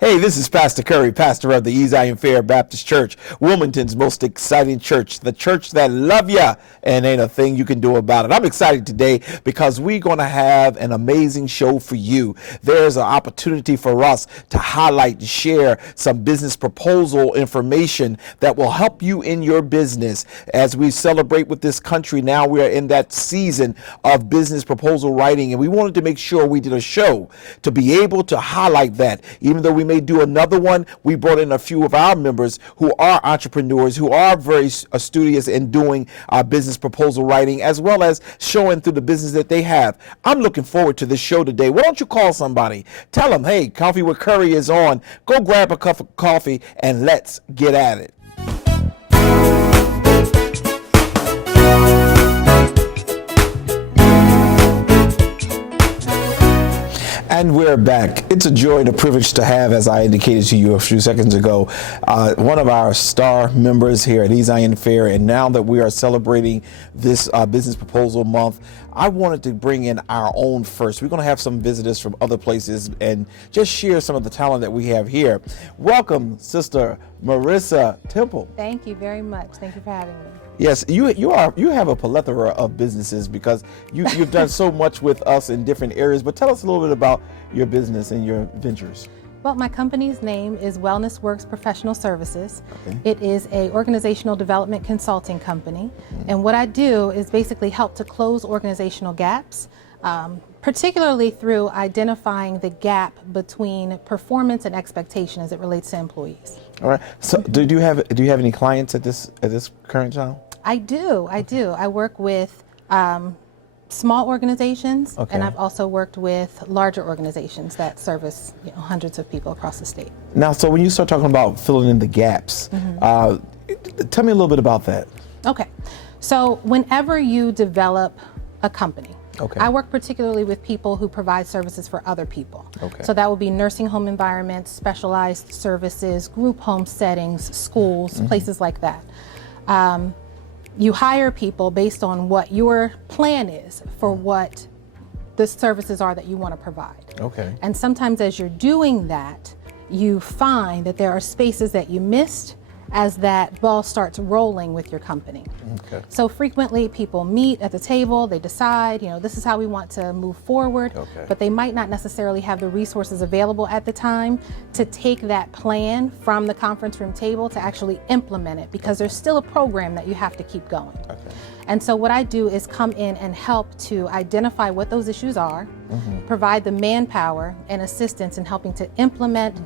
Hey, this is Pastor Curry, pastor of the Zion Fair Baptist Church, Wilmington's most exciting church, the church that love ya and ain't a thing you can do about it. I'm excited today because we're going to have an amazing show for you. There's an opportunity for us to highlight and share some business proposal information that will help you in your business. As we celebrate with this country now, we are in that season of business proposal writing, and we wanted to make sure we did a show to be able to highlight that. Even though we may do another one, we brought in a few of our members who are entrepreneurs, who are very studious in doing business proposal writing, as well as showing through the business that they have. I'm looking forward to this show today. Why don't you call somebody? Tell them, hey, Coffee with Curry is on. Go grab a cup of coffee and let's get at it. And we're back. It's a joy and a privilege to have, as I indicated to you a few seconds ago, one of our star members here at Zion Fair. And now that we are celebrating this Business Proposal Month, I wanted to bring in our own first. We're going to have some visitors from other places and just share some of the talent that we have here. Welcome, Sister Marissah Temple. Thank you very much. Thank you for having me. Yes, you have a plethora of businesses because you've done so much with us in different areas. But tell us a little bit about your business and your ventures. Well, my company's name is Wellness Works Professional Services. Okay. It is a organizational development consulting company. And what I do is basically help to close organizational gaps, particularly through identifying the gap between performance and expectation as it relates to employees. All right. So do you have any clients at this current time? I do. I work with small organizations, Okay. and I've also worked with larger organizations that service hundreds of people across the state. Now, so when you start talking about filling in the gaps, tell me a little bit about that. Okay. So whenever you develop a company, Okay. I work particularly with people who provide services for other people. Okay. So that would be nursing home environments, specialized services, group home settings, schools, places like that. You hire people based on what your plan is for what the services are that you want to provide. Okay. And sometimes as you're doing that, you find that there are spaces that you missed as that ball starts rolling with your company. Okay. So frequently people meet at the table, they decide, this is how we want to move forward, Okay. but they might not necessarily have the resources available at the time to take that plan from the conference room table to actually implement it, because there's still a program that you have to keep going. Okay. And so what I do is come in and help to identify what those issues are, provide the manpower and assistance in helping to implement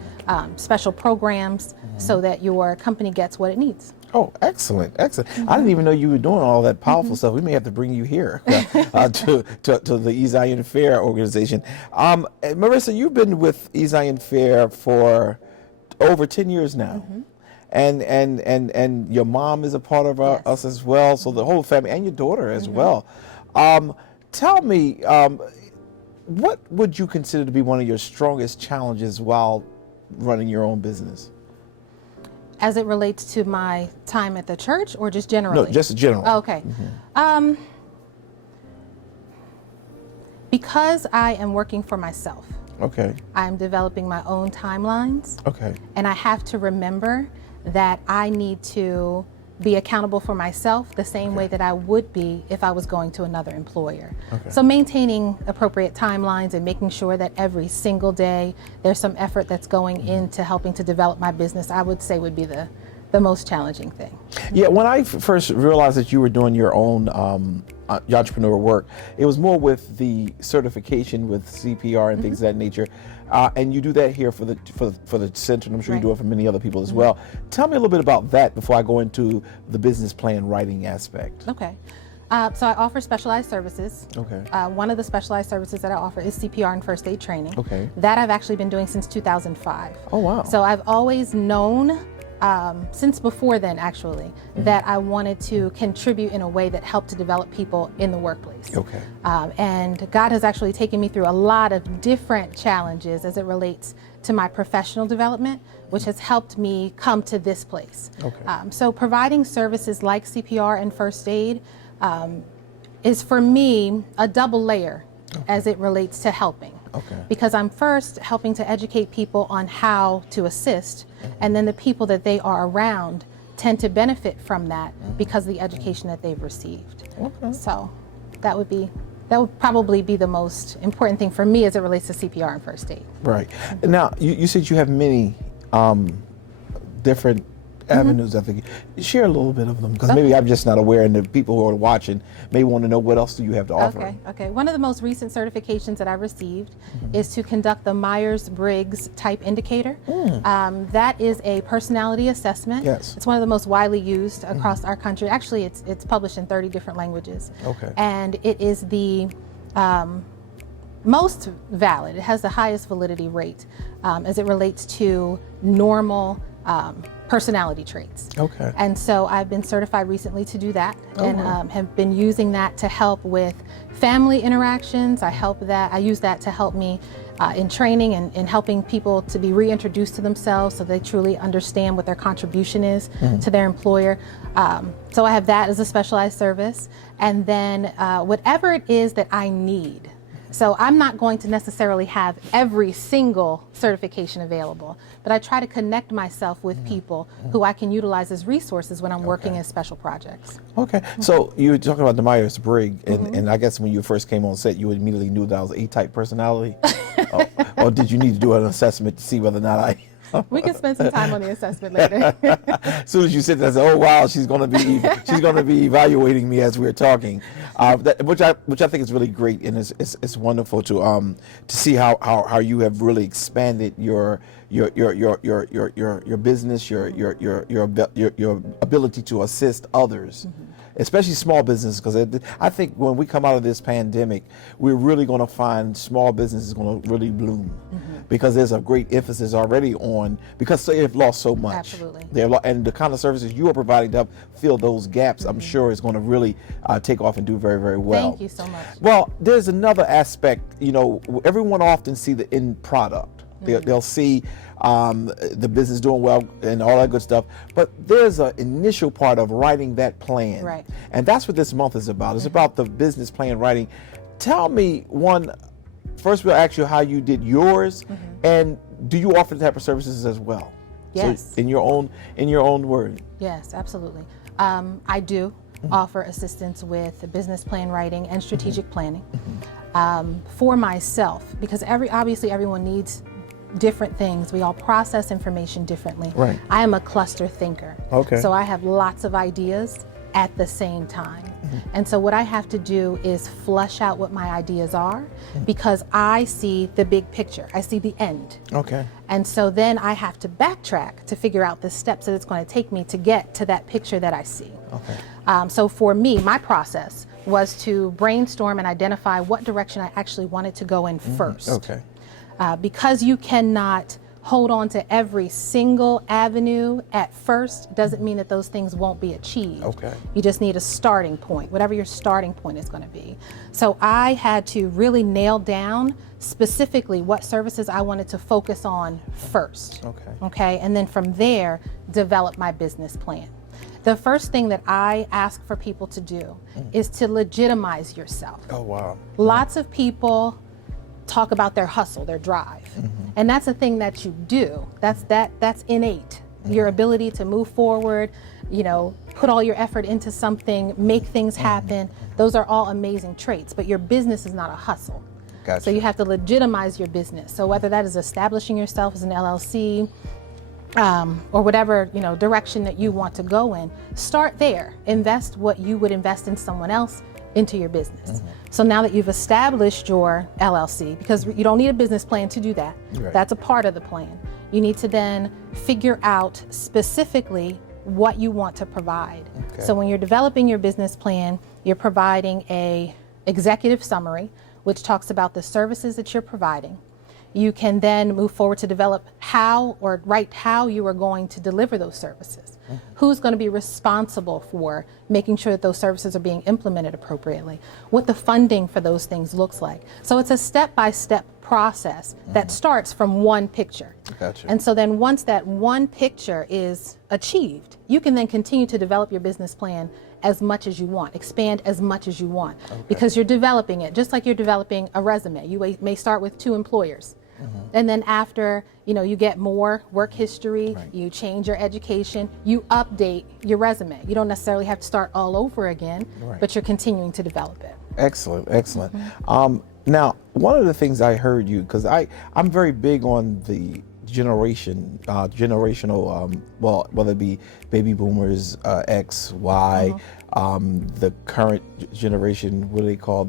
special programs so that your company gets what it needs. Oh, excellent, excellent. I didn't even know you were doing all that powerful stuff. We may have to bring you here to the Zion Fair organization. Marissah, you've been with Zion Fair for over 10 years now. And your mom is a part of us as well, so the whole family, and your daughter as well. Tell me, what would you consider to be one of your strongest challenges while running your own business? As it relates to my time at the church, or just generally? No, just general. Okay. Because I am working for myself, Okay. I'm developing my own timelines. Okay. And I have to remember that I need to be accountable for myself the same way that I would be if I was going to another employer. Okay. So maintaining appropriate timelines and making sure that every single day there's some effort that's going into helping to develop my business, I would say would be the most challenging thing. Yeah, when I first realized that you were doing your own your entrepreneur work, it was more with the certification with CPR and things of that nature. And you do that here for the center, and I'm sure you do it for many other people as well. Tell me a little bit about that before I go into the business plan writing aspect. Okay. So I offer specialized services. Okay. One of the specialized services that I offer is CPR and first aid training. Okay. That I've actually been doing since 2005. Oh, wow. So I've always known, since before then actually, that I wanted to contribute in a way that helped to develop people in the workplace. Okay. And God has actually taken me through a lot of different challenges as it relates to my professional development, which has helped me come to this place. Okay. So providing services like CPR and first aid is for me a double layer as it relates to helping. Okay. Because I'm first helping to educate people on how to assist, and then the people that they are around tend to benefit from that because of the education that they've received. Okay. So that would probably be the most important thing for me as it relates to CPR and first aid. Right. Now, you said you have many different avenues. I think share a little bit of them, because maybe I'm just not aware, and the people who are watching may want to know what else do you have to offer. Okay. One of the most recent certifications that I received is to conduct the Myers-Briggs Type Indicator. That is a personality assessment. Yes. It's one of the most widely used across our country. Actually, it's published in 30 different languages. Okay. And it is the most valid. It has the highest validity rate as it relates to normal personality traits. Okay. And so I've been certified recently to do that, and have been using that to help with family interactions. I use that to help me in training and helping people to be reintroduced to themselves so they truly understand what their contribution is to their employer. So I have that as a specialized service, and then whatever it is that I need. So I'm not going to necessarily have every single certification available, but I try to connect myself with people who I can utilize as resources when I'm working in special projects. Okay. So you were talking about the Myers-Briggs, and I guess when you first came on set, you immediately knew that I was A-type personality, or did you need to do an assessment to see whether or not I? We can spend some time on the assessment later. As soon as you said that, I said, "Oh wow, she's going to be evaluating me as we're talking," which I think is really great, and it's wonderful to see how you have really expanded your business, your ability to assist others. Especially small businesses, because I think when we come out of this pandemic, we're really going to find small businesses going to really bloom, because there's a great emphasis already on, because they've lost so much. Absolutely. And the kind of services you are providing to help fill those gaps, I'm sure is going to really take off and do very, very well. Thank you so much. Well, there's another aspect, everyone often see the end product. They'll see the business doing well and all that good stuff, but there's an initial part of writing that plan. Right. And that's what this month is about. It's about the business plan writing. Tell me, first we'll ask you how you did yours, and do you offer the type of services as well? Yes. So in your own word. Yes, absolutely. I do offer assistance with business plan writing and strategic planning for myself, because obviously everyone needs different things. We all process information differently. Right. I am a cluster thinker. Okay. So I have lots of ideas at the same time. And so what I have to do is flush out what my ideas are, because I see the big picture. I see the end. Okay. And so then I have to backtrack to figure out the steps that it's going to take me to get to that picture that I see. Okay. So for me, my process was to brainstorm and identify what direction I actually wanted to go in first. Okay. Because you cannot hold on to every single avenue at first doesn't mean that those things won't be achieved. Okay. You just need a starting point, whatever your starting point is going to be. So I had to really nail down specifically what services I wanted to focus on first. Okay. Okay, and then from there, develop my business plan. The first thing that I ask for people to do is to legitimize yourself. Oh, wow. Lots of people talk about their hustle, their drive. And that's a thing that you do. That's innate. Your ability to move forward, put all your effort into something, make things happen. Those are all amazing traits, but your business is not a hustle. Gotcha. So you have to legitimize your business. So whether that is establishing yourself as an LLC, or whatever direction that you want to go in, start there. Invest what you would invest in someone else into your business. So now that you've established your LLC, because you don't need a business plan to do that, Right. That's a part of the plan. You need to then figure out specifically what you want to provide. Okay. So when you're developing your business plan, you're providing a executive summary, which talks about the services that you're providing. You can then move forward to develop write how you are going to deliver those services. Who's going to be responsible for making sure that those services are being implemented appropriately, what the funding for those things looks like. So it's a step-by-step process that starts from one picture. Gotcha. And so then once that one picture is achieved, you can then continue to develop your business plan as much as you want, expand as much as you want, because you're developing it, just like you're developing a resume. You may start with 2 employers. And then after, you get more work history, you change your education, you update your resume. You don't necessarily have to start all over again, but you're continuing to develop it. Excellent, excellent. Now, one of the things I heard you, because I'm very big on the generational, well, whether it be baby boomers, X, Y, the current generation, what do they call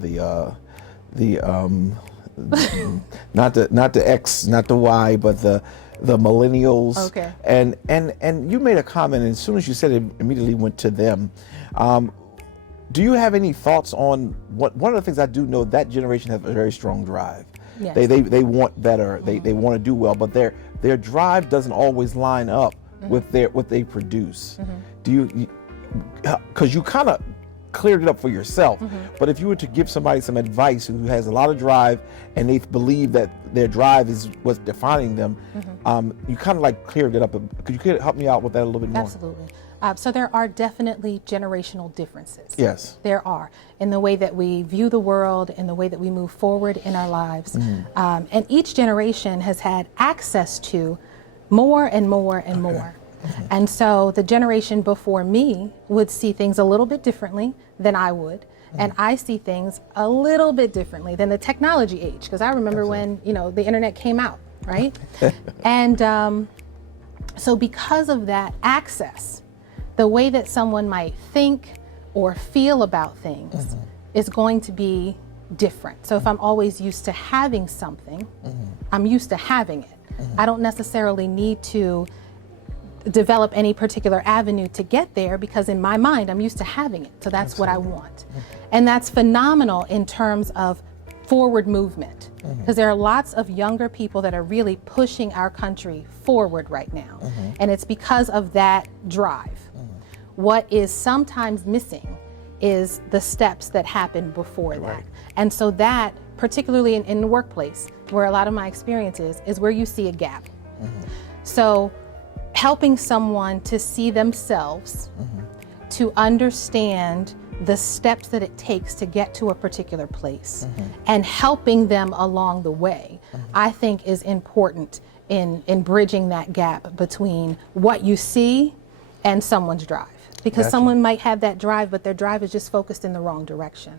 not the X, not the Y, but the millennials. Okay. And you made a comment, and as soon as you said it, immediately went to them. Do you have any thoughts on one of the things I do know, that generation has a very strong drive. Yes. They want better. They want to do well, but their drive doesn't always line up with what they produce. Do you, because you kind of cleared it up for yourself, but if you were to give somebody some advice who has a lot of drive and they believe that their drive is what's defining them, you kind of like cleared it up. Could you help me out with that a little bit more? Absolutely. So there are definitely generational differences. Yes. There are, in the way that we view the world, in the way that we move forward in our lives. And each generation has had access to more and more and more. And so the generation before me would see things a little bit differently than I would. And I see things a little bit differently than the technology age, because I remember when, the internet came out, right? And so because of that access, the way that someone might think or feel about things is going to be different. So if I'm always used to having something, I'm used to having it. I don't necessarily need to develop any particular avenue to get there, because in my mind, I'm used to having it. So that's what I want. And that's phenomenal in terms of forward movement, because there are lots of younger people that are really pushing our country forward right now. And it's because of that drive. What is sometimes missing is the steps that happen before that. And so that, particularly in the workplace, where a lot of my experience is where you see a gap. So helping someone to see themselves, to understand the steps that it takes to get to a particular place, and helping them along the way, I think is important in bridging that gap between what you see and someone's drive. Because someone might have that drive, but their drive is just focused in the wrong direction.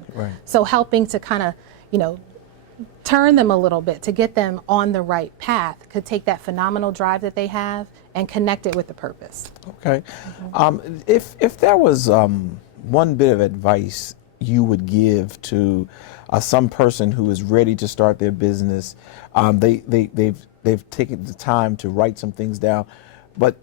So helping to kind of, turn them a little bit to get them on the right path could take that phenomenal drive that they have and connect it with the purpose. Okay. If there was one bit of advice you would give to some person who is ready to start their business, they've taken the time to write some things down, but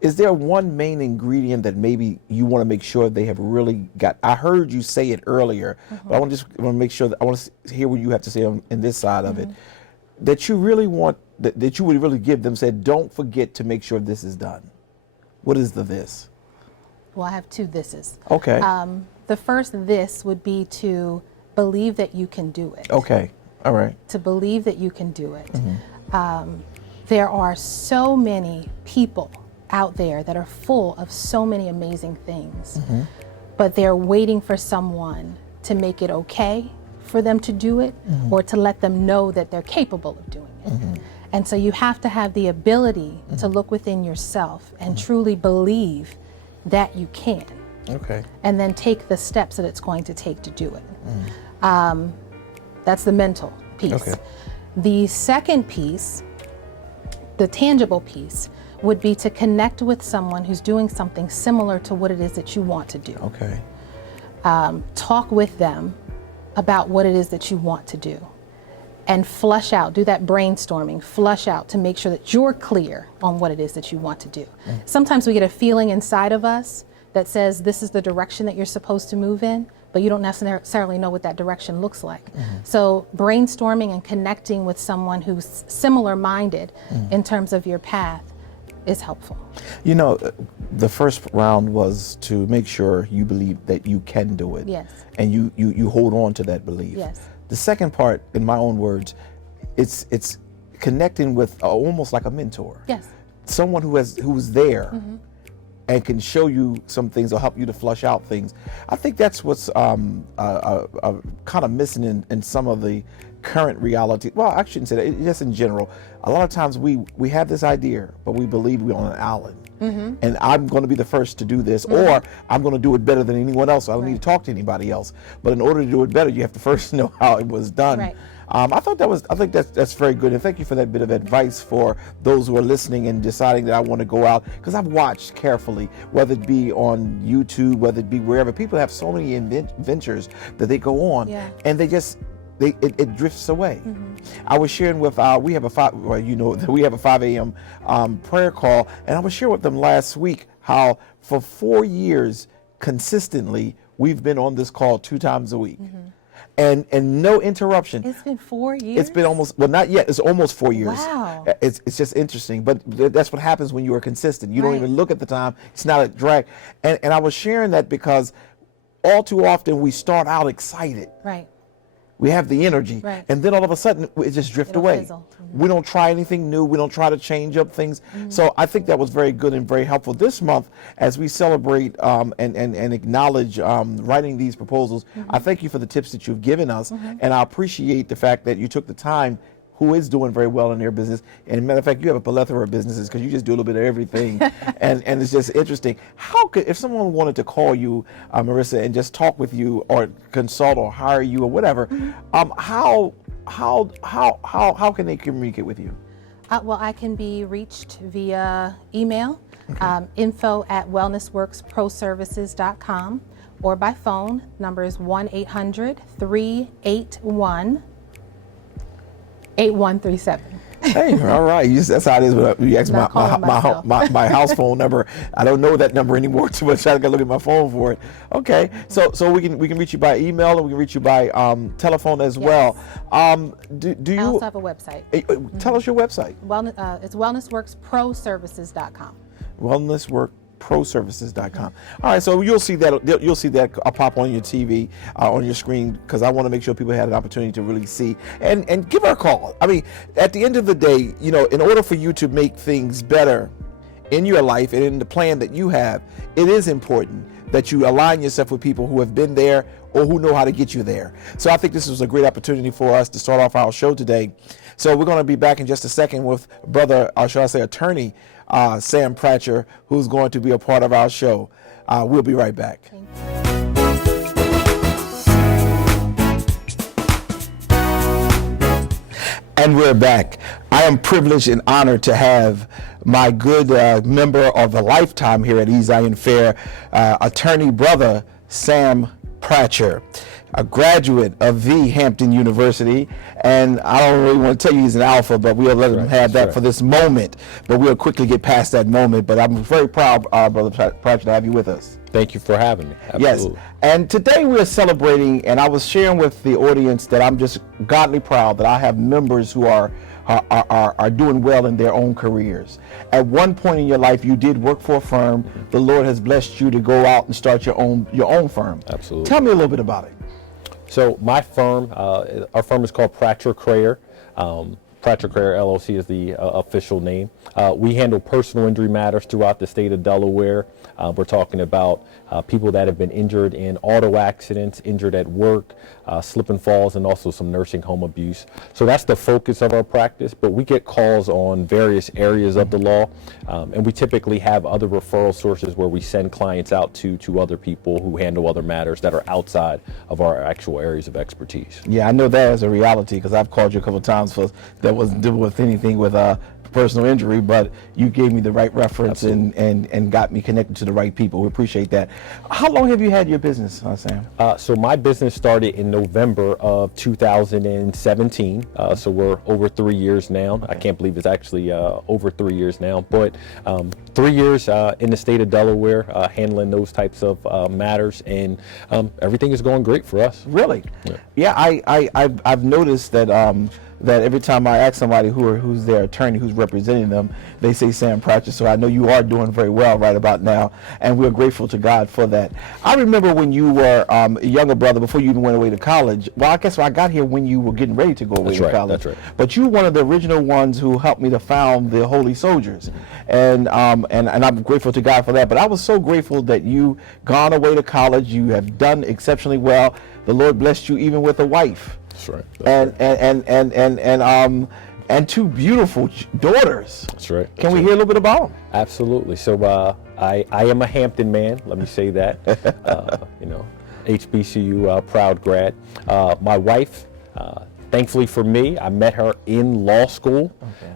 is there one main ingredient that maybe you want to make sure they have really got? I heard you say it earlier, but I want to make sure that I want to hear what you have to say on this side of it. That you really want, that you would really give them, said, don't forget to make sure this is done. What is the this? Well, I have 2 thises. Okay. The first this would be to believe that you can do it. Okay. All right. To believe that you can do it. There are so many people out there that are full of so many amazing things, but they're waiting for someone to make it okay for them to do it, or to let them know that they're capable of doing it. And so you have to have the ability to look within yourself and truly believe that you can. Okay. And then take the steps that it's going to take to do it. That's the mental piece. Okay. The second piece, the tangible piece, would be to connect with someone who's doing something similar to what it is that you want to do. Okay. Talk with them about what it is that you want to do, and flush out, do that brainstorming, flush out to make sure that you're clear on what it is that you want to do. Sometimes we get a feeling inside of us that says this is the direction that you're supposed to move in, but you don't necessarily know what that direction looks like. So brainstorming and connecting with someone who's similar minded in terms of your path is helpful. The first round was to make sure you believe that you can do it. Yes. And you hold on to that belief. Yes. The second part, in my own words, it's connecting with almost like a mentor. Yes. Someone who's there and can show you some things or help you to flush out things. I think that's what's kind of missing in some of the current reality. Well, I shouldn't say that, just in general. A lot of times we have this idea, but we believe we're on an island. And I'm going to be the first to do this, or I'm going to do it better than anyone else. So I don't need to talk to anybody else. But in order to do it better, you have to first know how it was done. Right. I think that's very good, and thank you for that bit of advice for those who are listening and deciding that I want to go out, because I've watched carefully, whether it be on YouTube, whether it be wherever. People have so many ventures that they go on, and it drifts away. I was sharing with we have a 5 a.m. Prayer call, and I was sharing with them last week how for 4 years consistently we've been on this call 2 times a week. And no interruption. It's been 4 years? It's been almost, well, not yet. It's almost 4 years. Wow. It's just interesting. But that's what happens when you are consistent. You don't even look at the time. It's not a drag. And I was sharing that because all too often we start out excited. Right. We have the energy. Right. And then all of a sudden it just drifts away. Fizzle. We don't try anything new. We don't try to change up things. So I think that was very good and very helpful. This month, as we celebrate and acknowledge writing these proposals, I thank you for the tips that you've given us. And I appreciate the fact that you took the time, who is doing very well in their business. And matter of fact, you have a plethora of businesses because you just do a little bit of everything. and it's just interesting. How could, if someone wanted to call you, Marissah, and just talk with you or consult or hire you or whatever, how can they communicate with you? Well, I can be reached via email, info@wellnessworksproservices.com, or by phone. Number is 1-800-381-8137. Hey, all right. That's how it is when you ask my house phone number. I don't know that number anymore too much. I gotta look at my phone for it. Okay, so we can reach you by email, and we can reach you by telephone as well. Do you? I also have a website. Tell us your website. It's wellnessworksproservices.com. Wellnessworksproservices.com. All right, so you'll see that pop on your TV, on your screen, because I want to make sure people had an opportunity to really see and give her a call. I mean, at the end of the day, in order for you to make things better in your life and in the plan that you have, it is important that you align yourself with people who have been there or who know how to get you there. So I think this was a great opportunity for us to start off our show today. So we're going to be back in just a second with brother, or should I say attorney, Sam Pratcher, who's going to be a part of our show. We'll be right back. And we're back. I am privileged and honored to have my good member of a lifetime here at E-Zion Fair, attorney brother Sam Pratcher, a graduate of the Hampton University. And I don't really want to tell you he's an alpha, but we'll let him have that for this moment. But we'll quickly get past that moment. But I'm very proud, Brother Pratcher, to have you with us. Thank you for having me. Absolutely. Yes. And today we're celebrating, and I was sharing with the audience that I'm just godly proud that I have members who are doing well in their own careers. At one point in your life, you did work for a firm. The Lord has blessed you to go out and start your own firm. Absolutely. Tell me a little bit about it. So my firm, our firm is called Pratcher Crayer. Pratcher Crayer LLC is the official name. We handle personal injury matters throughout the state of Delaware. We're talking about people that have been injured in auto accidents, injured at work, slip and falls, and also some nursing home abuse. So that's the focus of our practice, but we get calls on various areas of the law, and we typically have other referral sources where we send clients out to other people who handle other matters that are outside of our actual areas of expertise. Yeah, I know that as a reality because I've called you a couple of times that wasn't doing with anything with personal injury, but you gave me the right reference and got me connected to the right people. We appreciate that. How long have you had your business, Sam? So my business started in November of 2017. So we're over 3 years now. Okay. I can't believe it's actually over 3 years now, but 3 years in the state of Delaware, handling those types of matters, and everything is going great for us. Really? Yeah, I've noticed that that every time I ask somebody who's their attorney, who's representing them, they say Sam Pratcher. So I know you are doing very well right about now, and we're grateful to God for that. I remember when you were a younger brother, before you even went away to college. Well, I guess I got here when you were getting ready to go away to college. That's right. But you were one of the original ones who helped me to found the Holy Soldiers, and I'm grateful to God for that. But I was so grateful that you gone away to college. You have done exceptionally well. The Lord blessed you even with a wife. That's right. And two beautiful daughters. That's right. Can we hear a little bit about them? Absolutely. So I am a Hampton man. Let me say that. HBCU proud grad. My wife, thankfully for me, I met her in law school.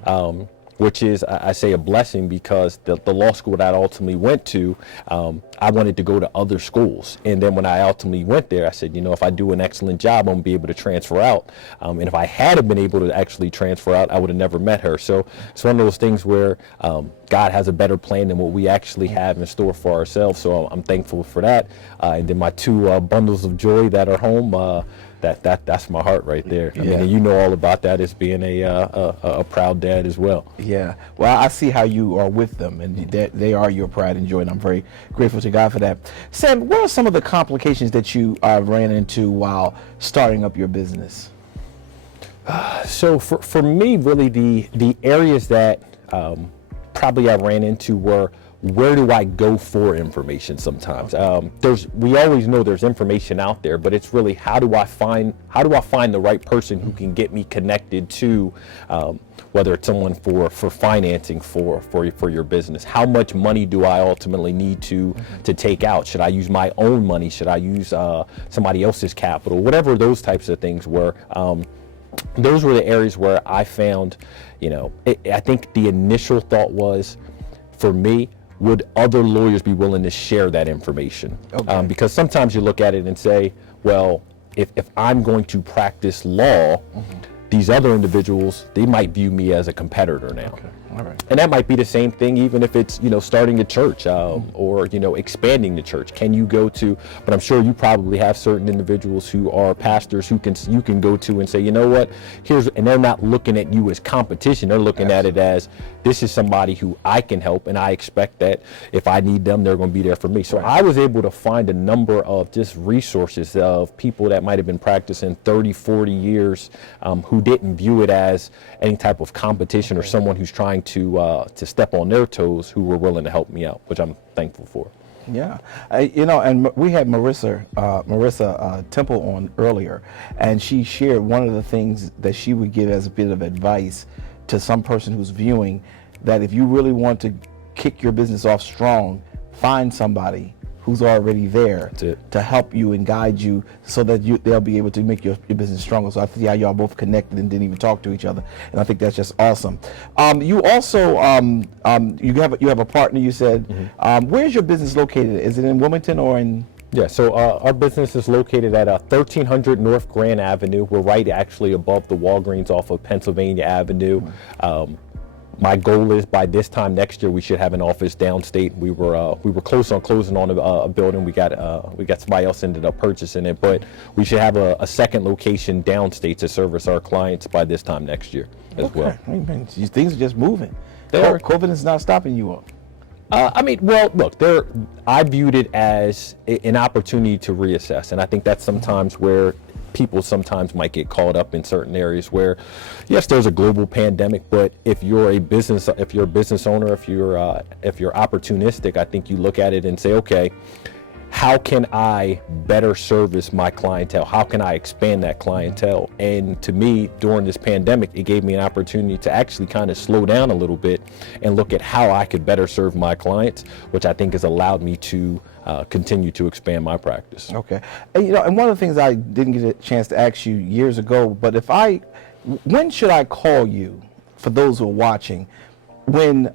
Okay. Which is, I say, a blessing, because the law school that I ultimately went to, I wanted to go to other schools. And then when I ultimately went there, I said, if I do an excellent job, I'm going to be able to transfer out. And if I hadn't been able to actually transfer out, I would have never met her. So it's one of those things where God has a better plan than what we actually have in store for ourselves. So I'm thankful for that. And then my two bundles of joy that are home, that's my heart right there. I mean, and you know all about that as being a proud dad as well. Yeah. Well, I see how you are with them, and they are your pride and joy, and I'm very grateful to God for that. Sam, what are some of the complications that you ran into while starting up your business? So for me, really, the areas that probably I ran into were, where do I go for information sometimes? We always know there's information out there, but it's really, how do I find the right person who can get me connected to, whether it's someone for financing for your business. How much money do I ultimately need to take out? Should I use my own money? Should I use somebody else's capital? Whatever those types of things were. Those were the areas where I found, I think the initial thought was, for me, would other lawyers be willing to share that information? Okay. Because sometimes you look at it and say, well, if I'm going to practice law, these other individuals, they might view me as a competitor now. Okay. All right. And that might be the same thing even if it's, starting a church or, expanding the church. Can you go to, but I'm sure you probably have certain individuals who are pastors who you can go to and say, you know what, and they're not looking at you as competition. They're looking at it as, this is somebody who I can help, and I expect that if I need them, they're going to be there for me. So I was able to find a number of just resources of people that might have been practicing 30, 40 years who didn't view it as any type of competition or someone who's trying to step on their toes, who were willing to help me out, which I'm thankful for. Yeah, and we had Marissah Temple on earlier, and she shared one of the things that she would give as a bit of advice to some person who's viewing, that if you really want to kick your business off strong, find somebody who's already there to help you and guide you, so that they'll be able to make your business stronger. So I see how y'all both connected and didn't even talk to each other, and I think that's just awesome. You also you have a partner. You said, where's your business located? Is it in Wilmington or in? Yeah, so our business is located at 1300 North Grand Avenue. We're right actually above the Walgreens off of Pennsylvania Avenue. My goal is by this time next year we should have an office downstate. We were close on closing on a building. We got somebody else ended up purchasing it, but we should have a second location downstate to service our clients by this time next year as well. Things are just moving. COVID is not stopping you all. Look, I viewed it as an opportunity to reassess, and I think that's sometimes where people sometimes might get caught up in certain areas where, yes, there's a global pandemic, but if you're a business owner, if you're opportunistic, I think you look at it and say, okay, how can I better service my clientele? How can I expand that clientele? And to me, during this pandemic, it gave me an opportunity to actually kind of slow down a little bit and look at how I could better serve my clients, which I think has allowed me to continue to expand my practice. Okay. And one of the things I didn't get a chance to ask you years ago, but when should I call you, for those who are watching, when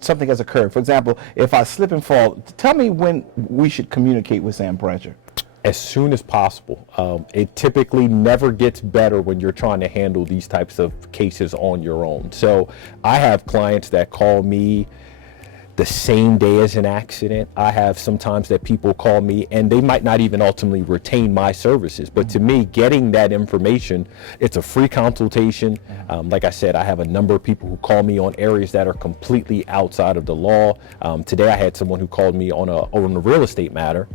something has occurred? For example, if I slip and fall, tell me when we should communicate with Sam Pratcher. As soon as possible. It typically never gets better when you're trying to handle these types of cases on your own. So I have clients that call me the same day as an accident. I have sometimes that people call me and they might not even ultimately retain my services. But to me, getting that information, it's a free consultation. Like I said, I have a number of people who call me on areas that are completely outside of the law. Today I had someone who called me on a real estate matter.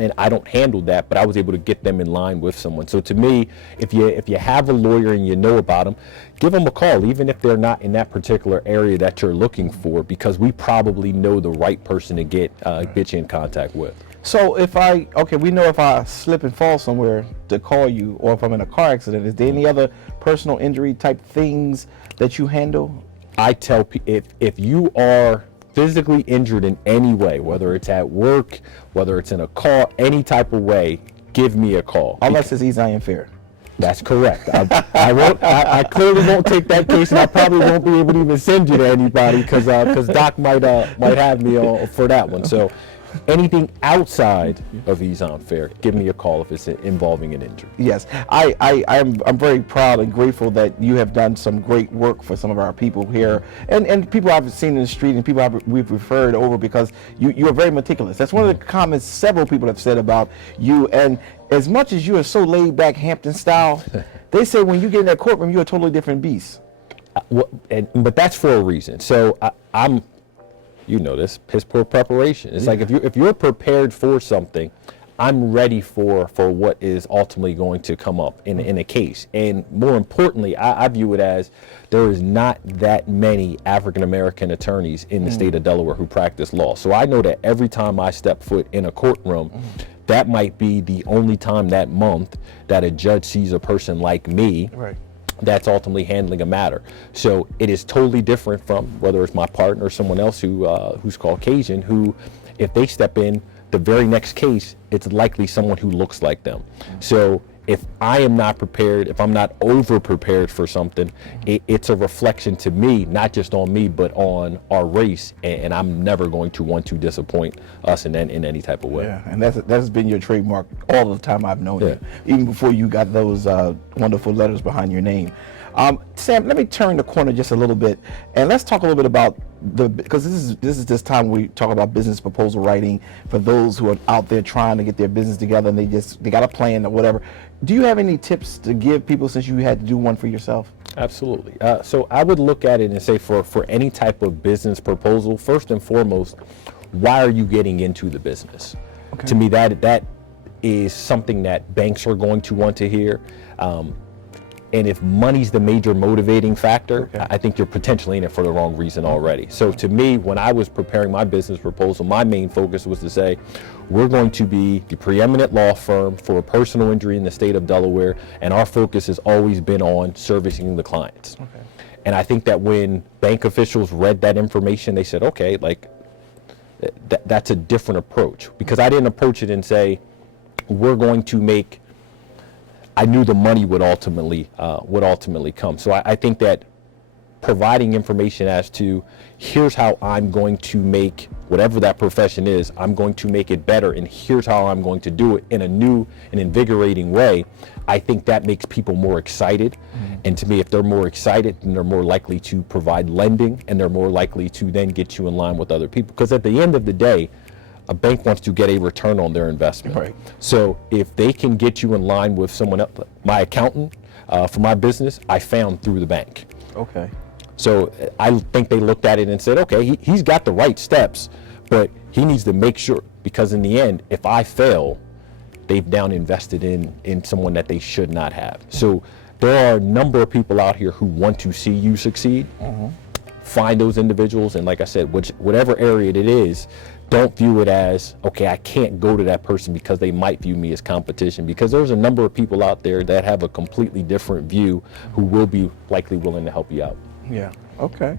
And I don't handle that, but I was able to get them in line with someone. So to me, if you have a lawyer and you know about them, give them a call, even if they're not in that particular area that you're looking for, because we probably know the right person to get you in contact with. So we know if I slip and fall somewhere to call you, or if I'm in a car accident, is there any other personal injury type things that you handle? I tell people, if you are physically injured in any way, whether it's at work, whether it's in a car, any type of way, give me a call. Unless it's easy and fair. That's correct. I clearly won't take that case, and I probably won't be able to even send you to anybody because Doc might have me for that one. So anything outside of easy and fair, give me a call if it's involving an injury. Yes, I'm very proud and grateful that you have done some great work for some of our people here, and people I've seen in the street, and people we've referred over, because you are very meticulous. That's one of the comments several people have said about you. And as much as you are so laid back Hampton style, they say when you get in that courtroom, you're a totally different beast. But that's for a reason. So I'm. You know this, piss poor preparation. It's like if you're prepared for something, I'm ready for what is ultimately going to come up in a case. And more importantly, I view it as there is not that many African American attorneys in the state of Delaware who practice law. So I know that every time I step foot in a courtroom, that might be the only time that month that a judge sees a person like me. Right. That's ultimately handling a matter. So it is totally different from whether it's my partner or someone else who's Caucasian, who, if they step in the very next case, it's likely someone who looks like them. So if I am not prepared, if I'm not over prepared for something, it's a reflection to me, not just on me, but on our race. And I'm never going to want to disappoint us in any type of way. Yeah, and that's been your trademark all the time I've known you, even before you got those wonderful letters behind your name. Sam, let me turn the corner just a little bit, and let's talk a little bit about because this is this time we talk about business proposal writing for those who are out there trying to get their business together and they got a plan or whatever. Do you have any tips to give people, since you had to do one for yourself? Absolutely. So I would look at it and say for any type of business proposal, first and foremost, why are you getting into the business? Okay. To me, that is something that banks are going to want to hear. And if money's the major motivating factor, I think you're potentially in it for the wrong reason already. So to me, when I was preparing my business proposal, my main focus was to say, we're going to be the preeminent law firm for a personal injury in the state of Delaware, and our focus has always been on servicing the clients. Okay. And I think that when bank officials read that information, they said, okay, like that's a different approach, because I didn't approach it and say, we're going to make, I knew the money would ultimately come. So I think that providing information as to here's how I'm going to make whatever that profession is, I'm going to make it better, and here's how I'm going to do it in a new and invigorating way, I think that makes people more excited. Mm-hmm. And to me, if they're more excited, then they're more likely to provide lending, and they're more likely to then get you in line with other people. Because at the end of the day, a bank wants to get a return on their investment. Right. So if they can get you in line with someone else, my accountant for my business, I found through the bank. Okay. So I think they looked at it and said, okay, he's got the right steps, but he needs to make sure, because in the end, if I fail, they've down invested in someone that they should not have. So there are a number of people out here who want to see you succeed. Mm-hmm. Find those individuals, and like I said, whatever area it is, don't view it as, okay, I can't go to that person because they might view me as competition, because there's a number of people out there that have a completely different view who will be likely willing to help you out. Yeah, okay,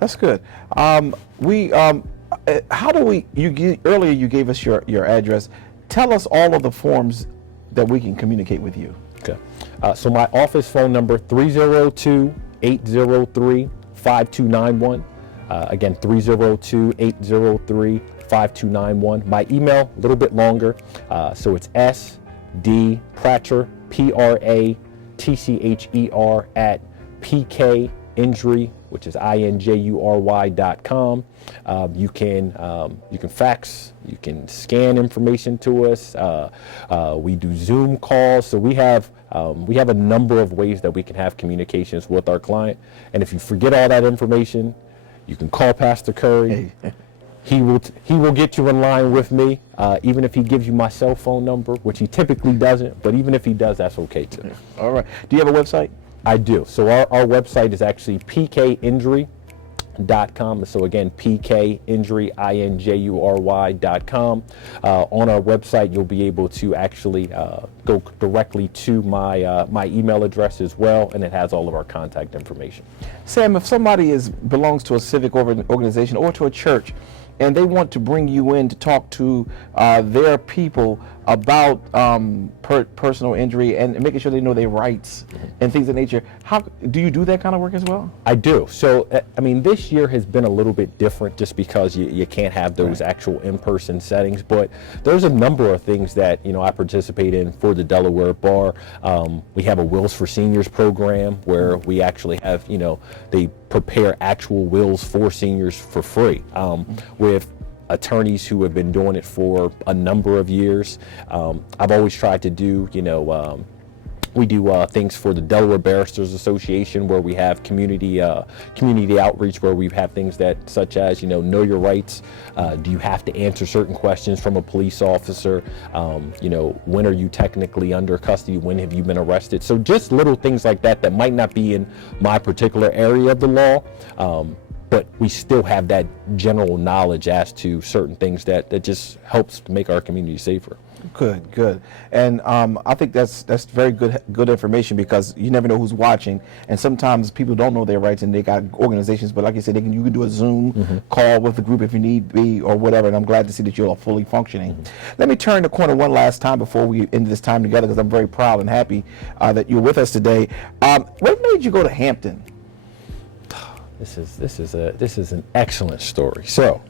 that's good. How do we, earlier you gave us your address. Tell us all of the forms that we can communicate with you. Okay, so my office phone number, 302-803-5291. Again, 302-803-5291. My email, a little bit longer, so it's sdpratcher, PRATCHER @pkinjury which is injury.com. You can fax, you can scan information to us. We do Zoom calls, so we have a number of ways that we can have communications with our client. And if you forget all that information, you can call Pastor Curry. He will get you in line with me, even if he gives you my cell phone number, which he typically doesn't. But even if he does, that's okay too. All right. Do you have a website? I do. So our website is actually pkinjury.com. So again, pkinjury.com. On our website, you'll be able to actually go directly to my email address as well, and it has all of our contact information. Sam, if somebody belongs to a civic organization or to a church, and they want to bring you in to talk to their people about personal injury and making sure they know their rights and things of nature, how do you do that kind of work as well? I do. So, I mean, this year has been a little bit different just because you can't have those actual in-person settings, but there's a number of things that, I participate in for the Delaware Bar. We have a Wills for Seniors program where we actually have, they prepare actual wills for seniors for free with attorneys who have been doing it for a number of years. I've always tried to do, we do things for the Delaware Barristers Association where we have community outreach where we have things such as, know your rights. Do you have to answer certain questions from a police officer? When are you technically under custody? When have you been arrested? So just little things like that might not be in my particular area of the law. But we still have that general knowledge as to certain things that just helps to make our community safer. Good. And I think that's very good information because you never know who's watching, and sometimes people don't know their rights and they got organizations, but like you said, you can do a Zoom call with the group if you need be or whatever, and I'm glad to see that you're fully functioning. Let me turn the corner one last time before we end this time together because I'm very proud and happy that you're with us today. What made you go to Hampton? This is an excellent story. So,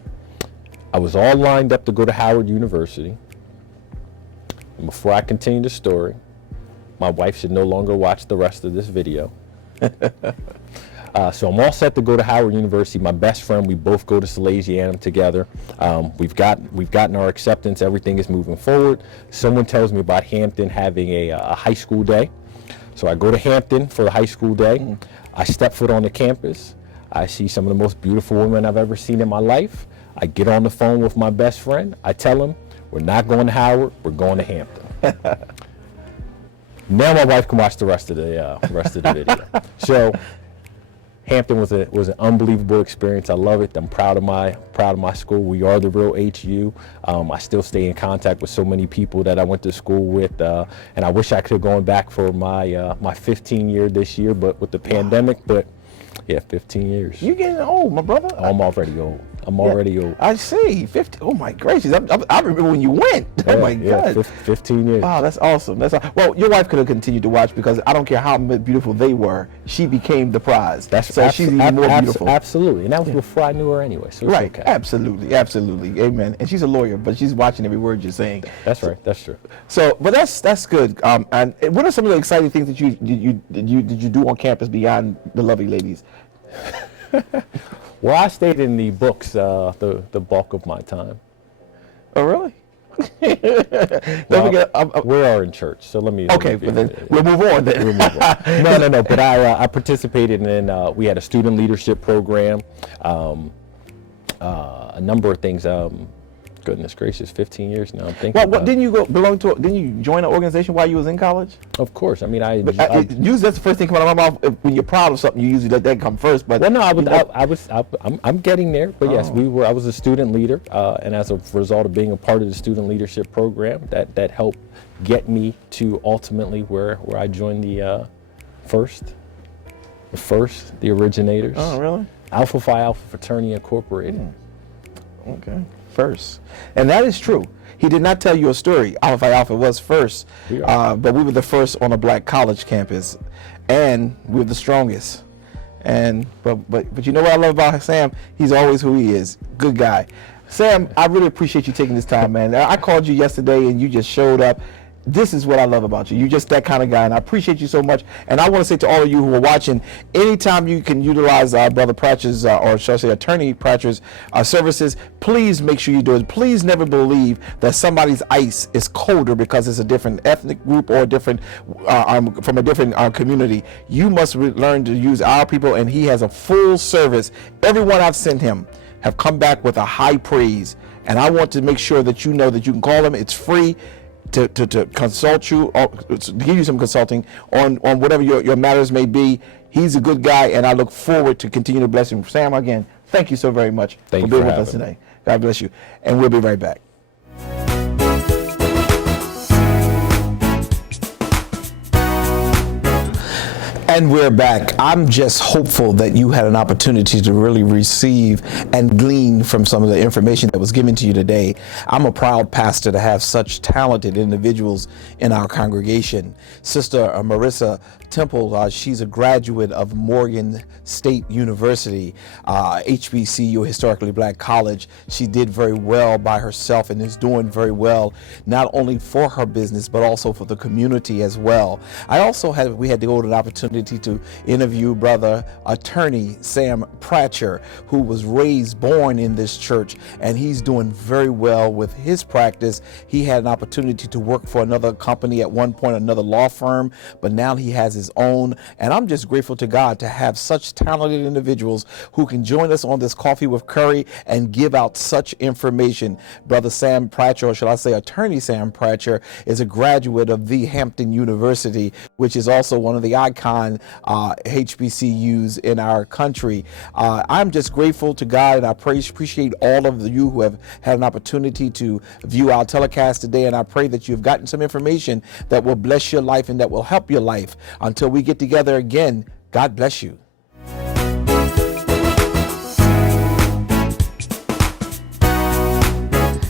I was all lined up to go to Howard University. And before I continue the story, my wife should no longer watch the rest of this video. So I'm all set to go to Howard University. My best friend, we both go to Salesianum together. We've gotten our acceptance. Everything is moving forward. Someone tells me about Hampton having a high school day. So I go to Hampton for the high school day. I step foot on the campus. I see some of the most beautiful women I've ever seen in my life. I get on the phone with my best friend. I tell him, we're not going to Howard, we're going to Hampton. Now my wife can watch the rest of the video. So Hampton was an unbelievable experience. I love it. I'm proud of my school. We are the real HU. I still stay in contact with so many people that I went to school with, and I wish I could have gone back for my 15 year this year, but with the pandemic. But yeah, 15 years. You're getting old, my brother. I'm already old. Already old. I see. 50. Oh my gracious! I remember when you went. Yeah, oh my God. 15 years. Wow, that's awesome. Well, your wife could have continued to watch because I don't care how beautiful they were. She became the prize. She's even more beautiful. Absolutely, and that was before I knew her anyway. So it's right. Okay. Absolutely. Amen. And she's a lawyer, but she's watching every word you're saying. That's right. That's true. So, but that's good. And what are some of the exciting things that you do on campus beyond the lovely ladies? Well, I stayed in the books the bulk of my time. Oh, really? We are in church, so let me. Okay, but then we'll move on. Then we'll move on. No. But I participated in. We had a student leadership program, a number of things. Goodness gracious, 15 years now. I'm thinking. Well, didn't you join an organization while you was in college? Of course. I mean, usually that's the first thing coming out of my mouth. When you're proud of something, you usually let that come first. But well, no, I'm getting there. But yes, I was a student leader, and as a result of being a part of the student leadership program, that helped get me to ultimately where I joined the originators. Oh, really? Alpha Phi Alpha Fraternity Incorporated. Okay. First, and that is true. He did not tell you a story. Alpha Phi Alpha was first, but we were the first on a black college campus, and we were the strongest. And but you know what I love about Sam? He's always who he is. Good guy. Sam, I really appreciate you taking this time, man. I called you yesterday, and you just showed up. This is what I love about you. You're just that kind of guy, and I appreciate you so much. And I want to say to all of you who are watching, anytime you can utilize Brother Pratcher's, or shall I say Attorney Pratcher's services, please make sure you do it. Please never believe that somebody's ice is colder because it's a different ethnic group or a different from a different community. You must learn to use our people, and he has a full service. Everyone I've sent him have come back with a high praise, and I want to make sure that you know that you can call him. It's free to consult you, or to give you some consulting on whatever your matters may be. He's a good guy, and I look forward to continue to bless him. Sam, again, thank you so very much for being with us today. God bless you, and we'll be right back. And we're back. I'm just hopeful that you had an opportunity to really receive and glean from some of the information that was given to you today. I'm a proud pastor to have such talented individuals in our congregation. Sister Marissah Temple, she's a graduate of Morgan State University, HBCU, Historically Black College. She did very well by herself and is doing very well, not only for her business, but also for the community as well. We had the opportunity to interview Brother Attorney Sam Pratcher, who was born in this church, and he's doing very well with his practice. He had an opportunity to work for another company at one point, another law firm, but now he has his own. And I'm just grateful to God to have such talented individuals who can join us on this Coffee with Curry and give out such information. Brother Sam Pratcher, or shall I say Attorney Sam Pratcher, is a graduate of the Hampton University, which is also one of the icon HBCUs in our country. I'm just grateful to God, and I appreciate all of you who have had an opportunity to view our telecast today, and I pray that you've gotten some information that will bless your life and that will help your life. Until we get together again, God bless you.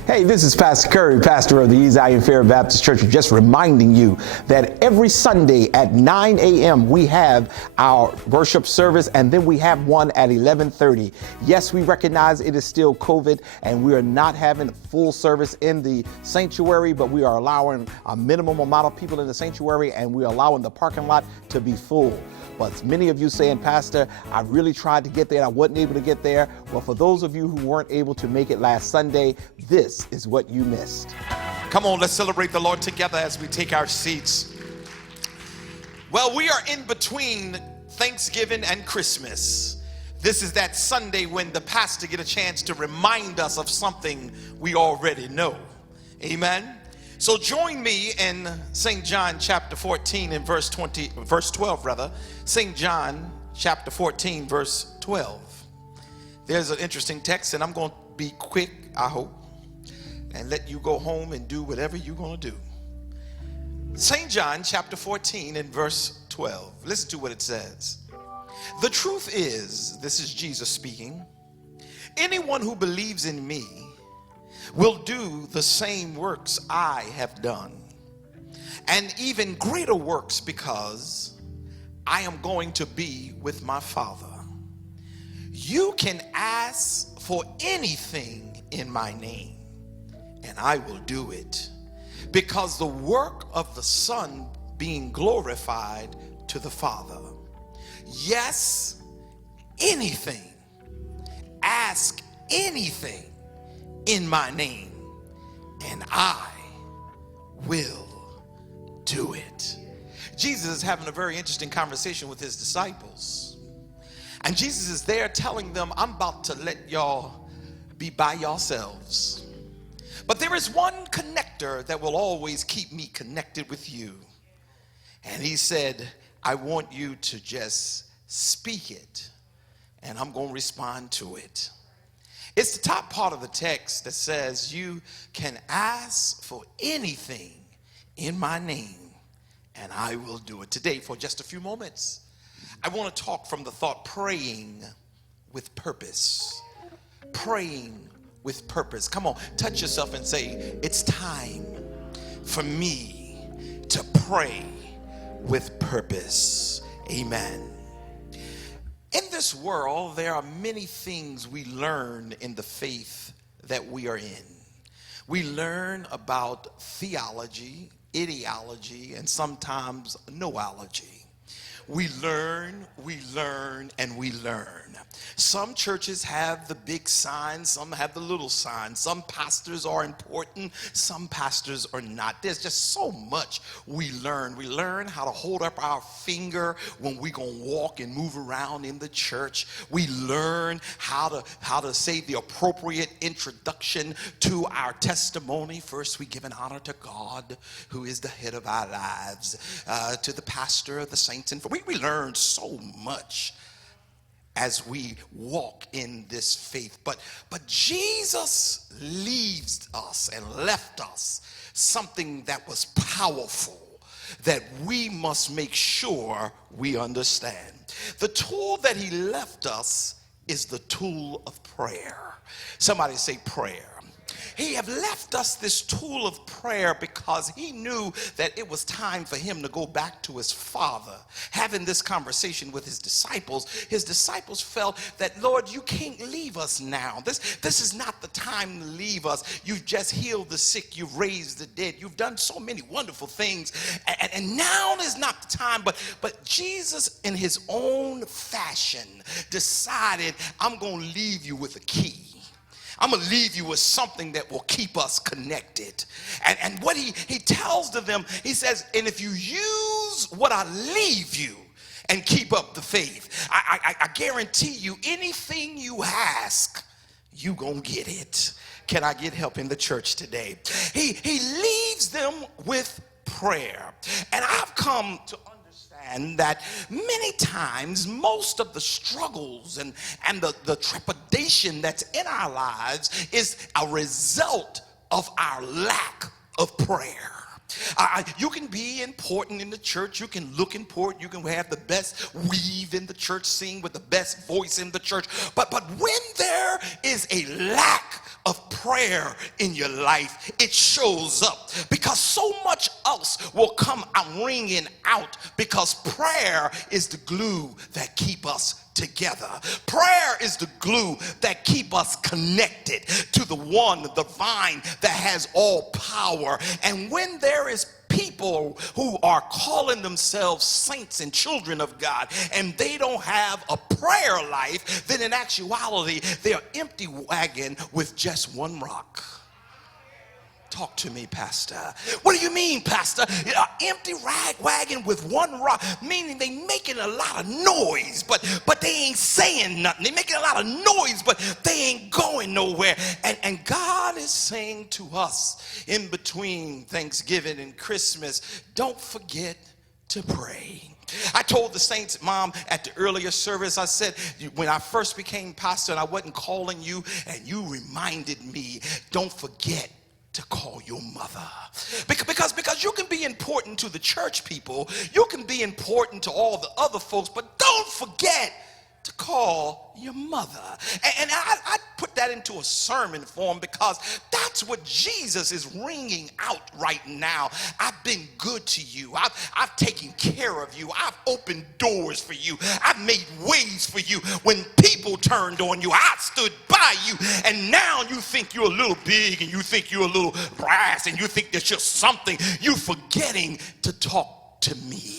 Hey, this is Pastor Curry, pastor of the East Zion Fair Baptist Church, just reminding you that every Sunday at 9 a.m. we have our worship service, and then we have one at 11:30. Yes, we recognize it is still COVID, and we are not having full service in the sanctuary, but we are allowing a minimum amount of people in the sanctuary, and we are allowing the parking lot to be full. But many of you saying, Pastor, I really tried to get there, I wasn't able to get there. Well, for those of you who weren't able to make it last Sunday, this is what you missed. Come on, let's celebrate the Lord together as we take our seats. Well, we are in between Thanksgiving and Christmas. This is that Sunday when the pastor get a chance to remind us of something we already know. Amen. So join me in St. John chapter 14 and verse 12 rather. St. John chapter 14 verse 12. There's an interesting text, and I'm going to be quick, I hope, and let you go home and do whatever you're going to do. St. John chapter 14 and verse 12. Listen to what it says. The truth is, this is Jesus speaking, anyone who believes in me will do the same works I have done, and even greater works, because I am going to be with my Father. You can ask for anything in my name, and I will do it, because the work of the Son being glorified to the Father. Yes, anything. Ask anything in my name, and I will do it. Jesus is having a very interesting conversation with his disciples, and Jesus is there telling them, I'm about to let y'all be by yourselves, but there is one connector that will always keep me connected with you. And he said, I want you to just speak it, and I'm going to respond to it. It's the top part of the text that says, you can ask for anything in my name, and I will do it. Today, for just a few moments, I want to talk from the thought, praying with purpose. Praying with purpose. Come on, touch yourself and say, it's time for me to pray with purpose. Amen. In this world, there are many things we learn in the faith that we are in. We learn about theology, ideology, and sometimes noology. We learn, and we learn. Some churches have the big signs, some have the little signs. Some pastors are important, some pastors are not. There's just so much we learn. We learn how to hold up our finger when we're going to walk and move around in the church. We learn how to say the appropriate introduction to our testimony. First, we give an honor to God, who is the head of our lives, to the pastor, the saints, and we learn so much as we walk in this faith. But Jesus leaves us and left us something that was powerful that we must make sure we understand. The tool that he left us is the tool of prayer. Somebody say prayer. He have left us this tool of prayer because he knew that it was time for him to go back to his Father. Having this conversation with his disciples felt that, Lord, you can't leave us now. This is not the time to leave us. You've just healed the sick. You've raised the dead. You've done so many wonderful things. And now is not the time. But Jesus, in his own fashion, decided, I'm going to leave you with a key. I'm going to leave you with something that will keep us connected. And what he tells to them, he says, and if you use what I leave you and keep up the faith, I guarantee you anything you ask, you going to get it. Can I get help in the church today? He leaves them with prayer. And I've come to understand that many times most of the struggles and the trepidation that's in our lives is a result of our lack of prayer. You can be important in the church. You can look important. You can have the best weave in the church, sing with the best voice in the church. But when there is a lack of prayer in your life, it shows up, because so much else will come ringing out, because prayer is the glue that keep us together. Prayer is the glue that keep us connected to the one, the vine that has all power. And when there is people who are calling themselves saints and children of God, and they don't have a prayer life, then in actuality, they're an empty wagon with just one rock. Talk to me, Pastor. What do you mean, Pastor? An empty rag wagon with one rock, meaning they making a lot of noise, but they ain't saying nothing. They making a lot of noise, but they ain't going nowhere. And God is saying to us in between Thanksgiving and Christmas, don't forget to pray. I told the saints, Mom, at the earlier service, I said, when I first became pastor and I wasn't calling you, and you reminded me, don't forget to call your mother. Because you can be important to the church people, you can be important to all the other folks, but don't forget to call your mother. And I put that into a sermon form because that's what Jesus is ringing out right now. I've been good to you. I've taken care of you. I've opened doors for you. I've made ways for you. When people turned on you, I stood by you. And now you think you're a little big, and you think you're a little brass, and you think there's just something. You're forgetting to talk to me.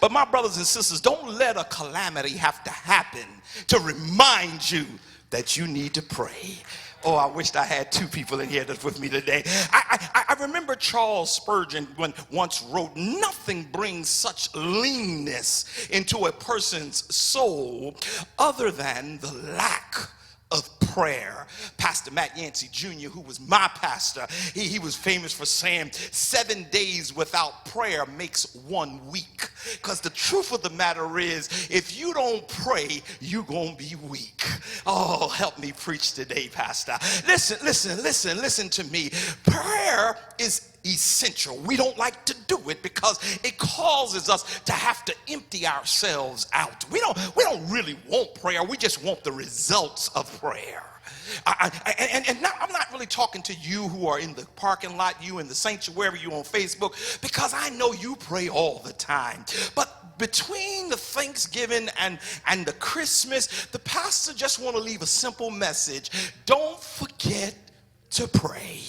But my brothers and sisters, don't let a calamity have to happen to remind you that you need to pray. Oh, I wished I had two people in here that's with me today. I remember Charles Spurgeon once wrote, nothing brings such leanness into a person's soul other than the lack of prayer. Pastor Matt Yancey Jr., who was my pastor, he was famous for saying 7 days without prayer makes 1 week. Because the truth of the matter is, if you don't pray, you're going to be weak. Oh, help me preach today, Pastor. Listen to me. Prayer is essential. We don't like to do it because it causes us to have to empty ourselves out. We don't really want prayer. We just want the results of prayer. And now I'm not really talking to you who are in the parking lot, you in the sanctuary, you on Facebook, because I know you pray all the time. But between the Thanksgiving and the Christmas, the pastor just want to leave a simple message. Don't forget to pray.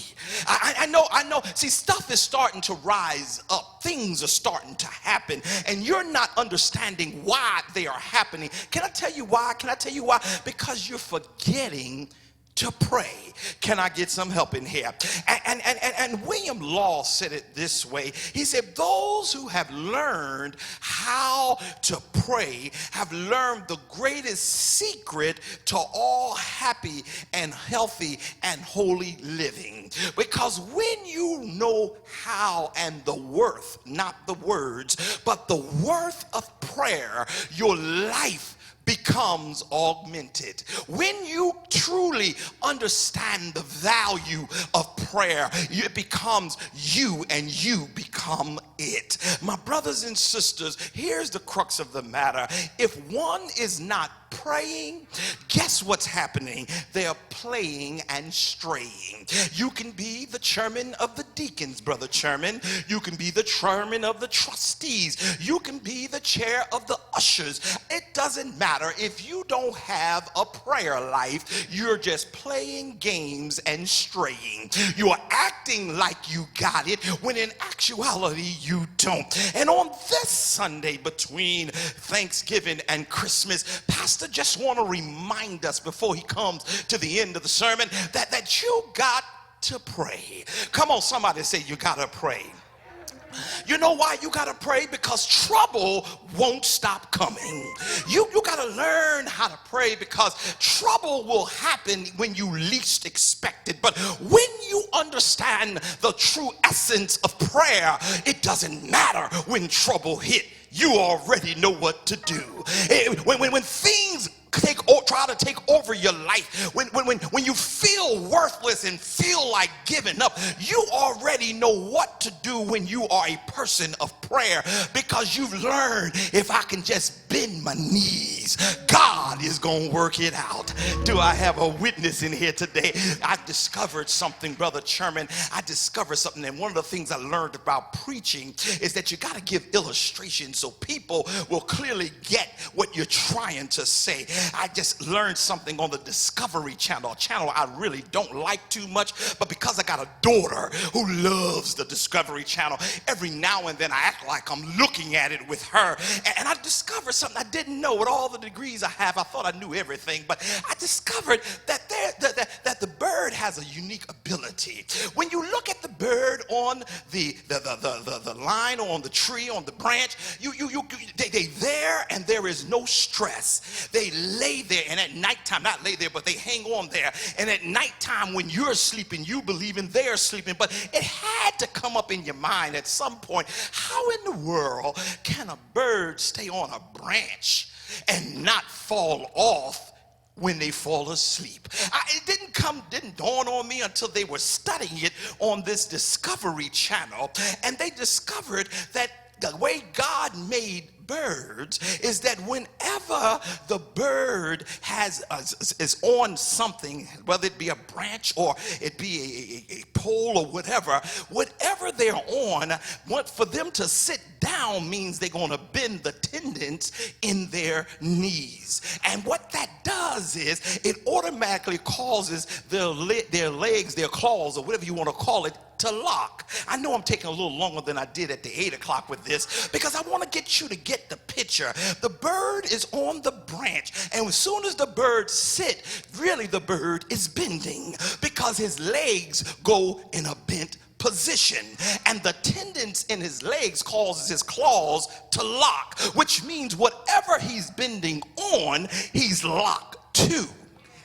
I know. See, stuff is starting to rise up. Things are starting to happen, and you're not understanding why they are happening. Can I tell you why? Because you're forgetting to pray. Can I get some help in here? And William Law said it this way. He said, those who have learned how to pray have learned the greatest secret to all happy and healthy and holy living. Because when you know how and the worth, not the words, but the worth of prayer, your life becomes augmented. When you truly understand the value of prayer, it becomes you and you become it. My brothers and sisters, here's the crux of the matter. If one is not praying, guess what's happening? They're playing and straying. You can be the chairman of the deacons, Brother Chairman. You can be the chairman of the trustees. You can be the chair of the ushers. It doesn't matter. If you don't have a prayer life, you're just playing games and straying. You're acting like you got it when in actuality you don't. And on this Sunday between Thanksgiving and Christmas, Pastor just want to remind us before he comes to the end of the sermon that you got to pray. Come on, somebody say you got to pray. You know why you gotta pray? Because trouble won't stop coming. You gotta learn how to pray, because trouble will happen when you least expect it. But when you understand the true essence of prayer, it doesn't matter when trouble hit. You already know what to do. When things try to take over your life, when you feel worthless and feel like giving up, you already know what to do when you are a person of prayer, because you've learned, if I can just bend my knees, God is gonna work it out. Do I have a witness in here today? I discovered something, Brother Chairman. I discovered something, and one of the things I learned about preaching is that you got to give illustrations so people will clearly get what you're trying to say. I just learned something on the Discovery Channel, a channel I really don't like too much, but because I got a daughter who loves the Discovery Channel, every now and then I act like I'm looking at it with her, and I discovered something I didn't know. With all the degrees I have, I thought I knew everything, but I discovered that that the bird has a unique ability. When you look at the bird on the line, on the tree, on the branch, they there, and there is no stress. They lay there, and at nighttime, not lay there, but they hang on there. And at nighttime, when you're sleeping, you believing they're sleeping. But it had to come up in your mind at some point, how in the world can a bird stay on a branch and not fall off when they fall asleep? It didn't dawn on me until they were studying it on this Discovery Channel, and they discovered that the way God made birds is that whenever the bird is on something, whether it be a branch or it be a pole or whatever they're on, for them to sit down means they're going to bend the tendons in their knees. And what that does is it automatically causes their legs, their claws, or whatever you want to call it, to lock. I know I'm taking a little longer than I did at the 8 o'clock with this, because I want to get you to get the picture. The bird is on the branch, and as soon as the bird sits, really the bird is bending, because his legs go in a bent position, and the tendons in his legs causes his claws to lock, which means whatever he's bending on, he's locked to.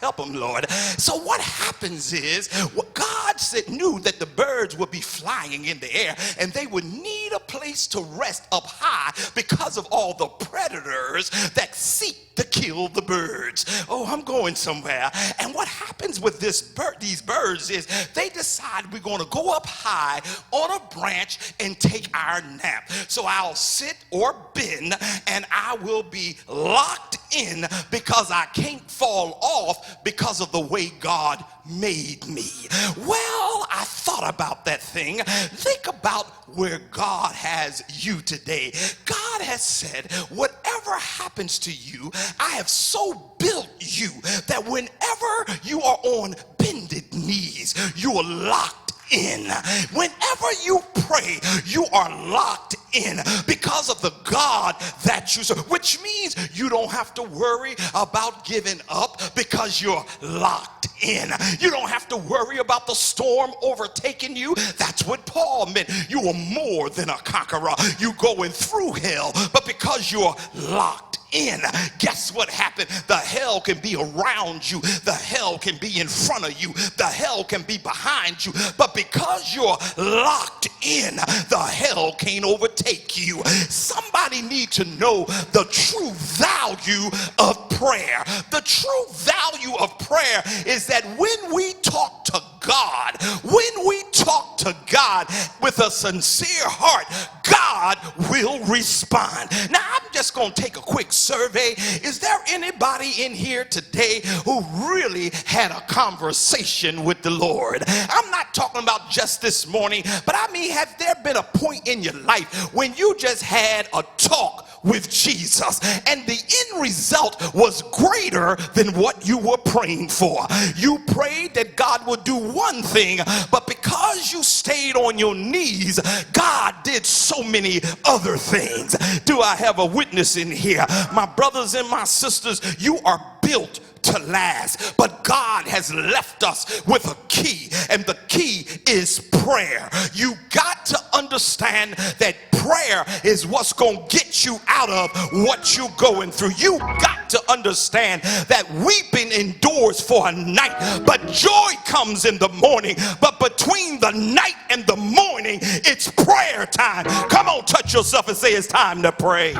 Help them, Lord. So what happens is, God knew that the birds would be flying in the air, and they would need a place to rest up high because of all the predators that seek to kill the birds. Oh, I'm going somewhere. And what happens with these birds is they decide we're going to go up high on a branch and take our nap. So I'll sit or bend, and I will be locked in because I can't fall off because of the way God made me. Well, I thought about that thing. Think about where God has you today. God has said, whatever happens to you, I have so built you that whenever you are on bended knee, knees. You are locked in. Whenever you pray, you are locked in because of the God that you serve, which means you don't have to worry about giving up because you're locked in. You don't have to worry about the storm overtaking you. That's what Paul meant. You are more than a conqueror. You going through hell, but because you're locked in, guess what happened? The hell can be around you, the hell can be in front of you, the hell can be behind you, but because you're locked in, the hell can't overtake you. Somebody needs to know the true value of prayer. The true value of prayer is that when we talk to God, when we talk to God with a sincere heart, God will respond. Now, I'm just going to take a quick survey. Is there anybody in here today who really had a conversation with the Lord? I'm not talking about just this morning, but I mean, have there been a point in your life when you just had a talk with Jesus and the end result was greater than what you were praying for? You prayed that God would do one thing, but because you stayed on your knees, God did so many other things. Do I have a witness in here? My brothers and my sisters, you are built to last, but God has left us with a key, and the key is prayer. You got to understand that prayer is what's going to get you out of what you're going through. You got to understand that weeping endures for a night, but joy comes in the morning. But between the night and the morning, it's prayer time. Come on, touch yourself and say it's time to pray.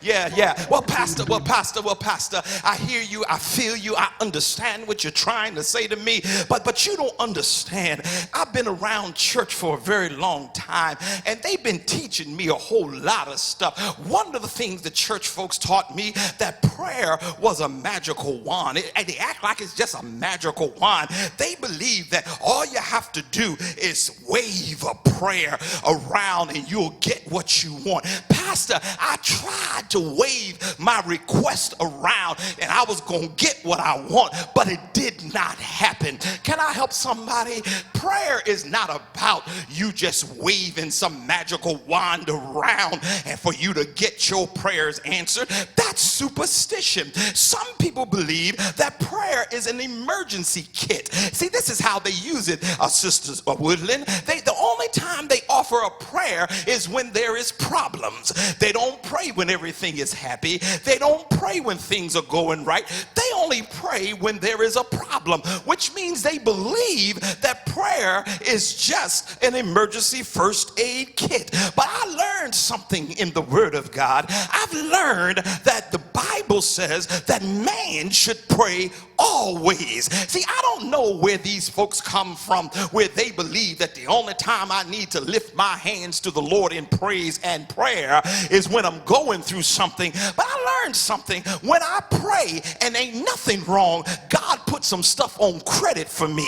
Yeah. Well, Pastor, I hear you, I feel you, I understand what you're trying to say to me, but you don't understand. I've been around church for a very long time, and they've been teaching me a whole lot of stuff. One of the things the church folks taught me, that prayer was a magical wand. They act like it's just a magical wand. They believe that all you have to do is wave a prayer around and you'll get what you want. Pastor, I tried to wave my request around and I was going to get what I want, but it did not happen. Can I help somebody? Prayer is not about you just waving some magical wand around and for you to get your prayers answered. That's superstition. Some people believe that prayer is an emergency kit. See, this is how they use it, Sisters Woodland. The only time they offer a prayer is when there is problems. They don't pray when everything is happy. They don't pray when things are going right. They only pray when there is a problem, which means they believe that prayer is just an emergency first aid kit. But I learned something in the Word of God. I've learned that the Bible says that man should pray always. See, I don't know where these folks come from, where they believe that the only time I need to lift my hands to the Lord in praise and prayer is when I'm going through something. But I learned something. When I pray and ain't nothing wrong, God put some stuff on credit for me.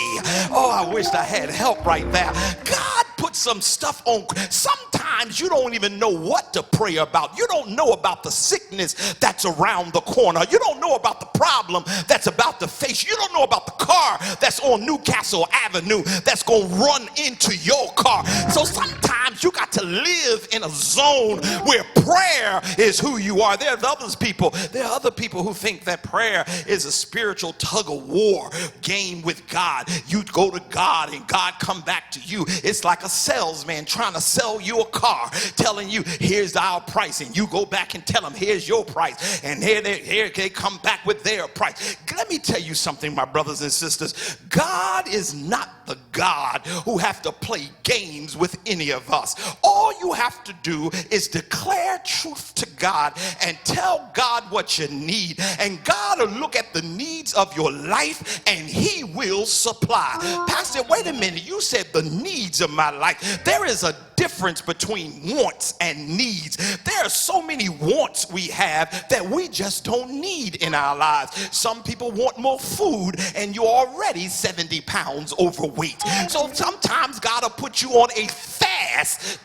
Oh, I wish I had help right there. God put some stuff on. Sometimes you don't even know what to pray about. You don't know about the sickness that's around the corner. You don't know about the problem that's about to face you. You don't know about the car that's on Newcastle Avenue that's going to run into your car. So sometimes you got to live in a zone where prayer is who you are. There are other people who think that prayer is a spiritual tug of war game with God. You go to God and God come back to you. It's like a salesman trying to sell you a car, telling you, here's our price, and you go back and tell them, here's your price, and here they come back with their price. Let me tell you something, my brothers and sisters. God is not the God who have to play games with any of us. All you have to do is declare truth to God and tell God what you need, and God will look at the needs of your life and he will supply. Pastor, wait a minute, you said the needs of my life. There is a difference between wants and needs. There are so many wants we have that we just don't need in our lives. Some people want more food and you're already 70 pounds overweight. So sometimes God will put you on a fast.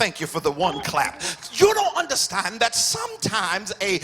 thank you for the one clap. You don't understand that sometimes a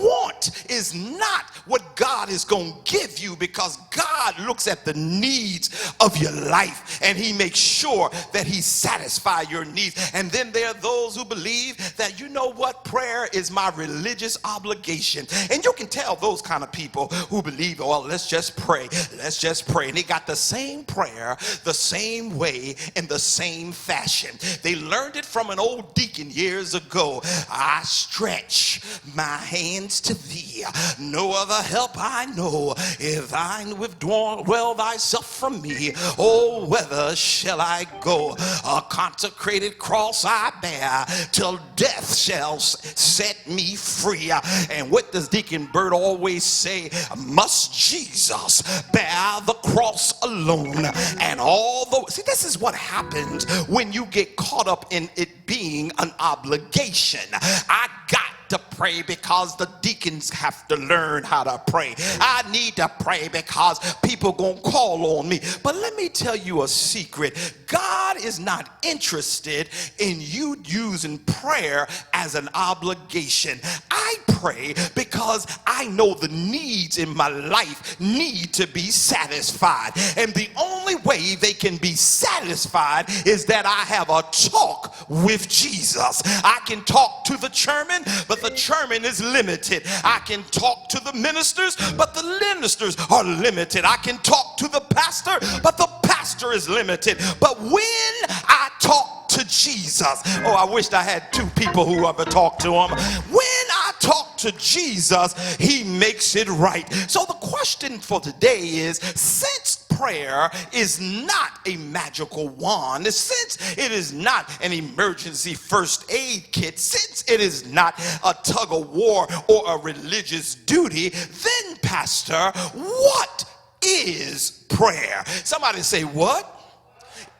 want is not what God is going to give you, because God looks at the needs of your life and he makes sure that he satisfies your needs. And then there are those who believe that, you know what, prayer is my religious obligation. And you can tell those kind of people who believe, well, let's just pray. Let's just pray. And they got the same prayer, the same way, in the same fashion. They learned it from an old deacon years ago. I stretch my hands to thee. No other help I know. If thine withdraw well thyself from me, oh, whither shall I go? A consecrated cross I bear, till death shall set me free. And what does Deacon Bert always say? Must Jesus bear the cross alone? And all the, see, this is what happens when you get caught up in it being an obligation. I got to pray because the deacons have to learn how to pray. I need to pray because people gonna call on me. But let me tell you a secret. God is not interested in you using prayer as an obligation. I pray because I know the needs in my life need to be satisfied. And the only way they can be satisfied is that I have a talk with Jesus. I can talk to the chairman, but the chairman is limited. I can talk to the ministers, but the ministers are limited. I can talk to the pastor, but the pastor is limited. But when I talk to Jesus, oh, I wished I had two people who ever talked to him. When I talk to Jesus, he makes it right. So the question for today is, since prayer is not a magical wand, since it is not an emergency first aid kit, since it is not a tug of war or a religious duty, then, Pastor, what is prayer? Somebody say, what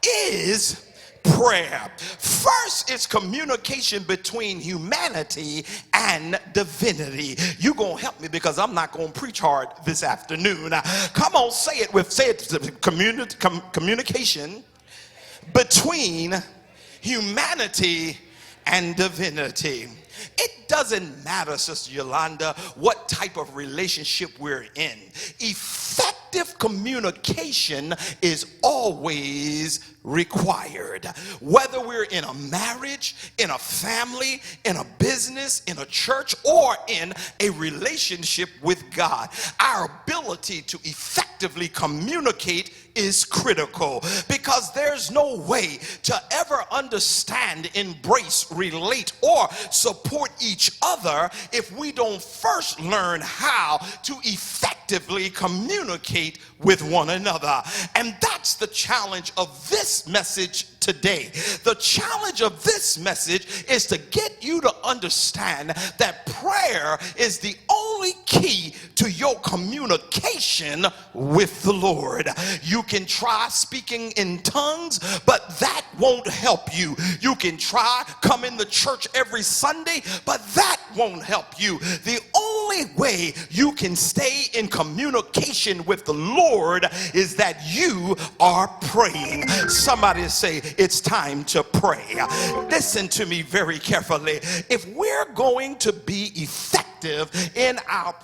is prayer? First, it's communication between humanity and divinity. You gonna help me because I'm not gonna preach hard this afternoon. Come on, say it. Communication between humanity and divinity. It doesn't matter, Sister Yolanda, what type of relationship we're in. Effective communication is always required. Whether we're in a marriage, in a family, in a business, in a church, or in a relationship with God, our ability to effectively communicate is critical, because there's no way to ever understand, embrace, relate, or support each other if we don't first learn how to effectively communicate with one another. And that's the challenge of this message today. The challenge of this message is to get you to understand that prayer is the only key to your communication with the Lord. You can try speaking in tongues, but that won't help you. You can try coming to church every Sunday, but that won't help you. The only way you can stay in communication with the Lord is that you are praying. Somebody say, it's time to pray. Listen to me very carefully. If we're going to be effective in our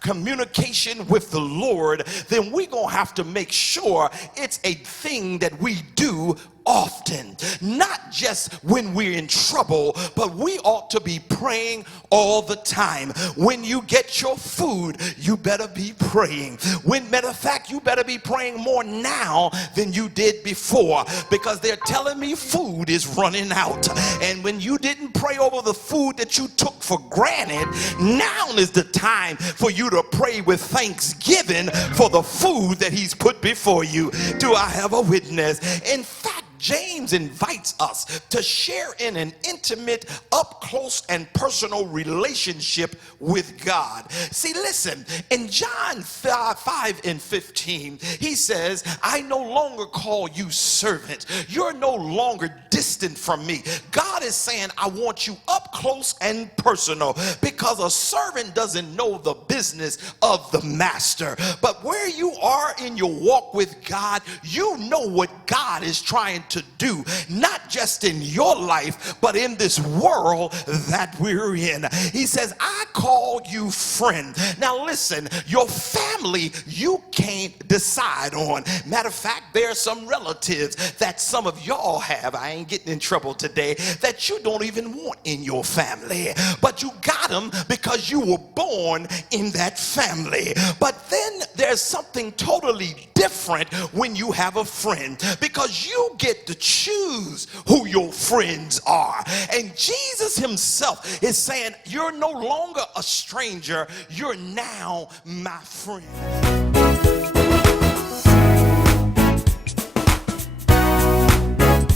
communication with the Lord, then we're gonna have to make sure it's a thing that we do often, not just when we're in trouble, but we ought to be praying all the time. When you get your food, you better be praying. When, matter of fact, you better be praying more now than you did before, because they're telling me food is running out. And when you didn't pray over the food that you took for granted, now is the time for you to pray with thanksgiving for the food that he's put before you. Do I have a witness? In fact, James invites us to share in an intimate, up close and personal relationship with God. See, listen, in John 5:15, he says, I no longer call you servant. You're no longer distant from me. God is saying, I want you up close and personal, because a servant doesn't know the business of the master. But where you are in your walk with God, you know what God is trying to do, not just in your life, but in this world that we're in. He says, I call you friend. Now listen, your family you can't decide on. Matter of fact, there are some relatives that some of y'all have, I ain't getting in trouble today, that you don't even want in your family. But you got them because you were born in that family. But then there's something totally different when you have a friend, because you get to choose who your friends are. And Jesus himself is saying, you're no longer a stranger, you're now my friend.